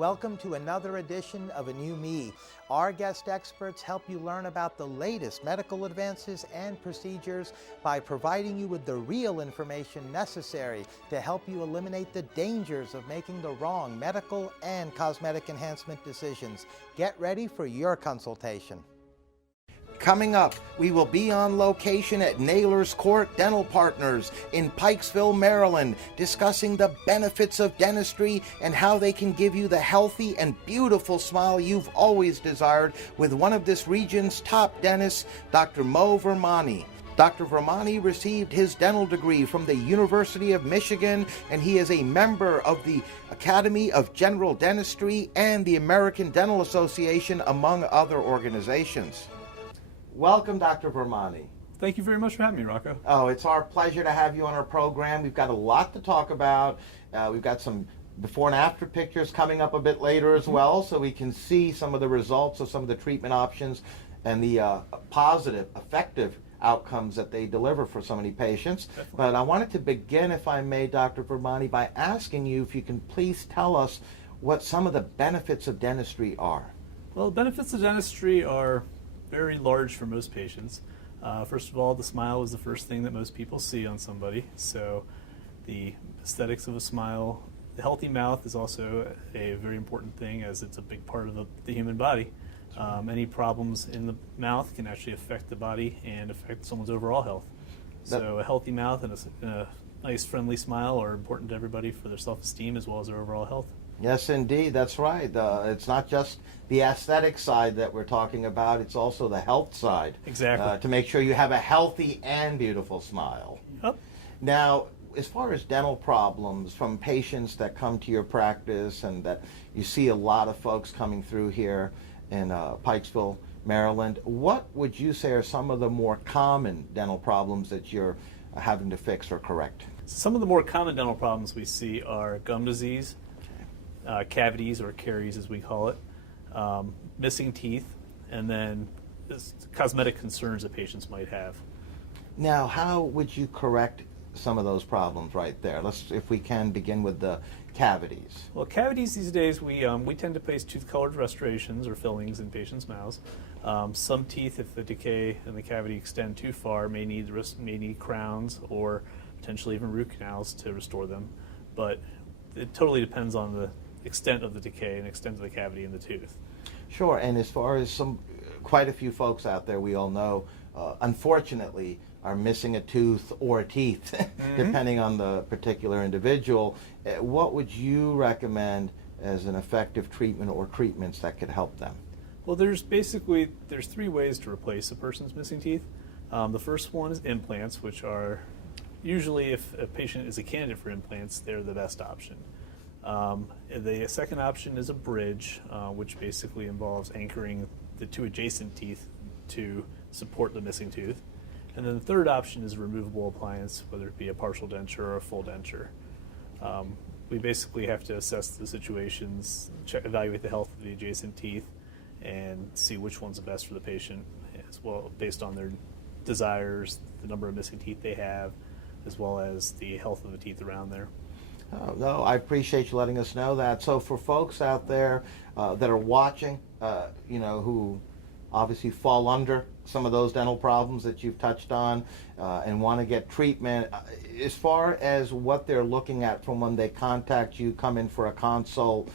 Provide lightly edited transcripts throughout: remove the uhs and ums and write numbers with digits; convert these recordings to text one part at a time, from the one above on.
Welcome to another edition of A New Me. Our guest experts help you learn about the latest medical advances and procedures by providing you with the real information necessary to help you eliminate the dangers of making the wrong medical and cosmetic enhancement decisions. Get ready for your consultation. Coming up, we will be on location at Naylors Court Dental Partners in Pikesville, Maryland, discussing the benefits of dentistry and how they can give you the healthy and beautiful smile you've always desired with one of this region's top dentists, Dr. Mohit Virmani. Dr. Virmani received his dental degree from the University of Michigan, and he is a member of the Academy of General Dentistry and the American Dental Association, among other organizations. Welcome, Dr. Virmani. Thank you very much for having me, Rocco. Oh, it's our pleasure to have you on our program. We've got a lot to talk about. We've got some before and after pictures coming up a bit later as well, so we can see some of the results of some of the treatment options and the positive, effective outcomes that they deliver for so many patients. Definitely. But I wanted to begin, if I may, Dr. Virmani, by asking you if you can please tell us what some of the benefits of dentistry are. Well, the benefits of dentistry are very large for most patients. First of all, the smile is the first thing that most people see on somebody. So the aesthetics of a smile, the healthy mouth is also a very important thing, as it's a big part of the human body. Any problems in the mouth can actually affect the body and affect someone's overall health. So a healthy mouth and a nice friendly smile are important to everybody for their self-esteem as well as their overall health. Yes, indeed, that's right. It's not just the aesthetic side that we're talking about, it's also the health side. Exactly. To make sure you have a healthy and beautiful smile. Yep. Now, as far as dental problems from patients that come to your practice, and that you see a lot of folks coming through here in Pikesville, Maryland, what would you say are some of the more common dental problems that you're having to fix or correct? Some of the more common dental problems we see are gum disease, cavities or caries as we call it, missing teeth, and then cosmetic concerns that patients might have. Now, how would you correct some of those problems right there? Let's, if we can, begin with the cavities. Well, cavities these days, we tend to place tooth-colored restorations or fillings in patients' mouths. Some teeth, if the decay and the cavity extend too far, may need crowns or potentially even root canals to restore them. But it totally depends on the extent of the decay and extent of the cavity in the tooth. Sure, and as far as quite a few folks out there we all know, unfortunately, are missing a tooth or teeth, depending on the particular individual. What would you recommend as an effective treatment or treatments that could help them? Well, there's three ways to replace a person's missing teeth. The first one is implants, which are usually, if a patient is a candidate for implants, they're the best option. The second option is a bridge, which basically involves anchoring the two adjacent teeth to support the missing tooth. And then the third option is a removable appliance, whether it be a partial denture or a full denture. We basically have to assess the situations, evaluate the health of the adjacent teeth, and see which one's the best for the patient, as well based on their desires, the number of missing teeth they have, as well as the health of the teeth around there. Oh, no, I appreciate you letting us know that. So for folks out there that are watching, who obviously fall under some of those dental problems that you've touched on and want to get treatment, as far as what they're looking at from when they contact you, come in for a consult,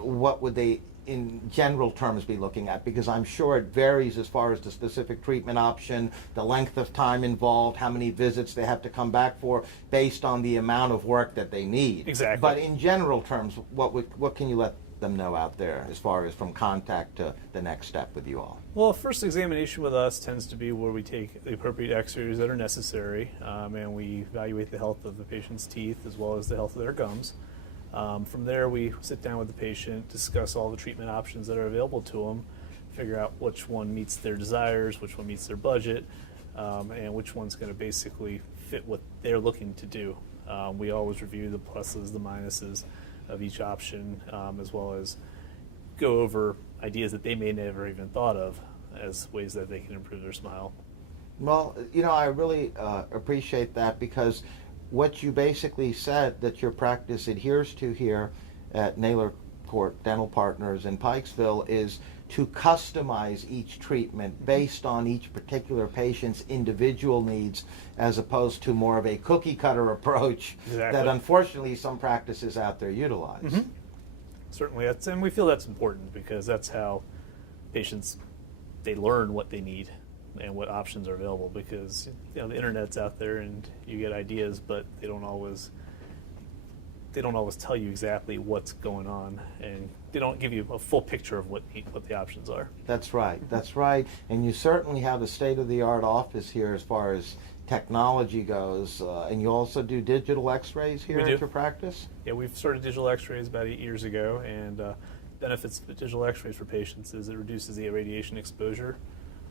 what would they in general terms be looking at? Because I'm sure it varies as far as the specific treatment option, the length of time involved, how many visits they have to come back for, based on the amount of work that they need. Exactly. But in general terms, what can you let them know out there as far as from contact to the next step with you all? Well, first examination with us tends to be where we take the appropriate x-rays that are necessary, and we evaluate the health of the patient's teeth as well as the health of their gums. From there, we sit down with the patient, discuss all the treatment options that are available to them, figure out which one meets their desires, which one meets their budget, and which one's going to basically fit what they're looking to do. We always review the pluses, the minuses of each option, as well as go over ideas that they may never even thought of as ways that they can improve their smile. Well, I really appreciate that, because what you basically said that your practice adheres to here at Naylors Court Dental Partners in Pikesville is to customize each treatment based on each particular patient's individual needs, as opposed to more of a cookie cutter approach that unfortunately some practices out there utilize. Mm-hmm. Certainly, and we feel that's important because that's how patients, they learn what they need and what options are available, because the internet's out there and you get ideas, but they don't always tell you exactly what's going on, and they don't give you a full picture of what the options are. That's right. That's right. And you certainly have a state-of-the-art office here as far as technology goes, and you also do digital x-rays here at your practice? Yeah, we've started digital x-rays about 8 years ago, and benefits of digital x-rays for patients is it reduces the radiation exposure,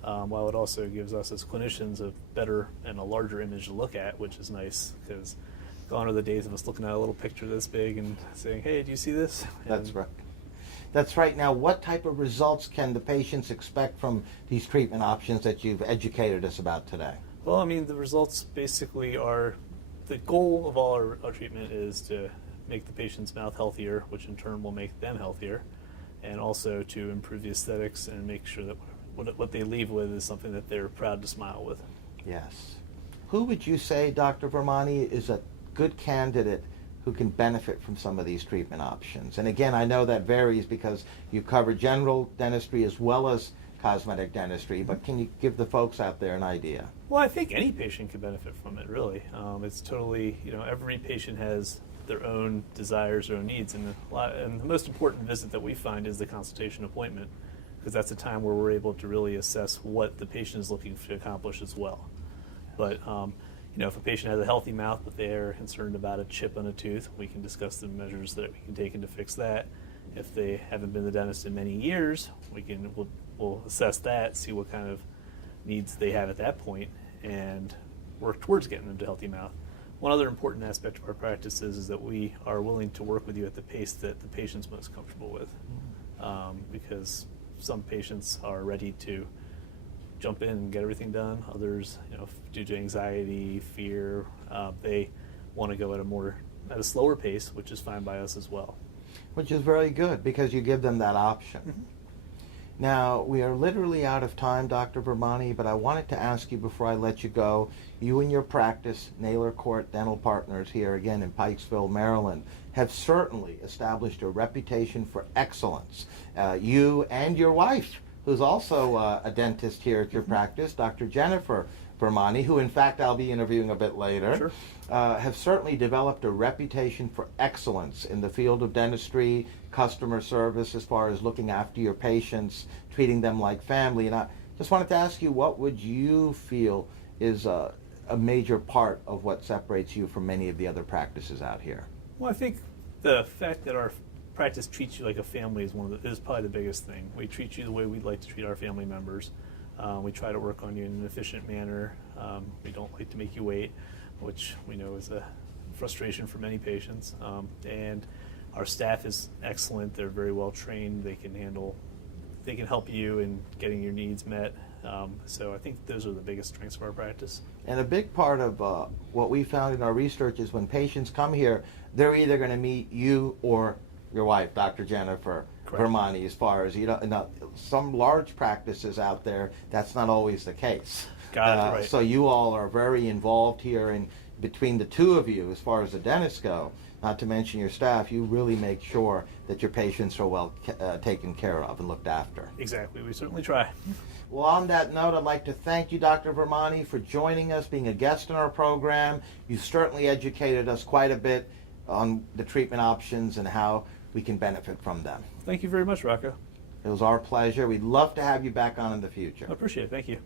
while it also gives us as clinicians a better and a larger image to look at, which is nice, because gone are the days of us looking at a little picture this big and saying, hey, do you see this? That's right. That's right. Now, what type of results can the patients expect from these treatment options that you've educated us about today? Well, I mean, the results basically are, the goal of all our treatment is to make the patient's mouth healthier, which in turn will make them healthier, and also to improve the aesthetics and make sure that what they leave with is something that they're proud to smile with. Yes. Who would you say, Dr. Virmani, is a good candidate who can benefit from some of these treatment options? And again, I know that varies because you cover general dentistry as well as cosmetic dentistry, but can you give the folks out there an idea? Well, I think any patient can benefit from it, really. It's totally, every patient has their own desires, their own needs, and the most important visit that we find is the consultation appointment, because that's a time where we're able to really assess what the patient is looking to accomplish as well. But if a patient has a healthy mouth but they're concerned about a chip on a tooth, we can discuss the measures that we can take to fix that. If they haven't been to the dentist in many years, we'll assess that, see what kind of needs they have at that point, and work towards getting them to healthy mouth. One other important aspect of our practice is that we are willing to work with you at the pace that the patient's most comfortable with, because some patients are ready to jump in and get everything done. Others, due to anxiety, fear, they want to go at a slower pace, which is fine by us as well. Which is very good because you give them that option. Mm-hmm. Now, we are literally out of time, Dr. Virmani, but I wanted to ask you before I let you go, you and your practice, Naylors Court Dental Partners here again in Pikesville, Maryland, have certainly established a reputation for excellence. You and your wife, who's also a dentist here at your practice, Dr. Jennifer Virmani, who in fact I'll be interviewing a bit later, have certainly developed a reputation for excellence in the field of dentistry, customer service, as far as looking after your patients, treating them like family. And I just wanted to ask you, what would you feel is a major part of what separates you from many of the other practices out here? Well, I think the fact that our practice treats you like a family is probably the biggest thing. We treat you the way we'd like to treat our family members. We try to work on you in an efficient manner. We don't like to make you wait, which we know is a frustration for many patients. And our staff is excellent. They're very well trained. They can help you in getting your needs met. So I think those are the biggest strengths of our practice. And a big part of what we found in our research is when patients come here, they're either going to meet you or your wife, Dr. Jennifer Virmani, as far as, some large practices out there, that's not always the case. Got it, right. So you all are very involved here, and between the two of you, as far as the dentists go, not to mention your staff, you really make sure that your patients are well taken care of and looked after. Exactly. We certainly try. Well, on that note, I'd like to thank you, Dr. Virmani, for joining us, being a guest in our program. You certainly educated us quite a bit on the treatment options and how we can benefit from them. Thank you very much, Rocco. It was our pleasure. We'd love to have you back on in the future. I appreciate it. Thank you.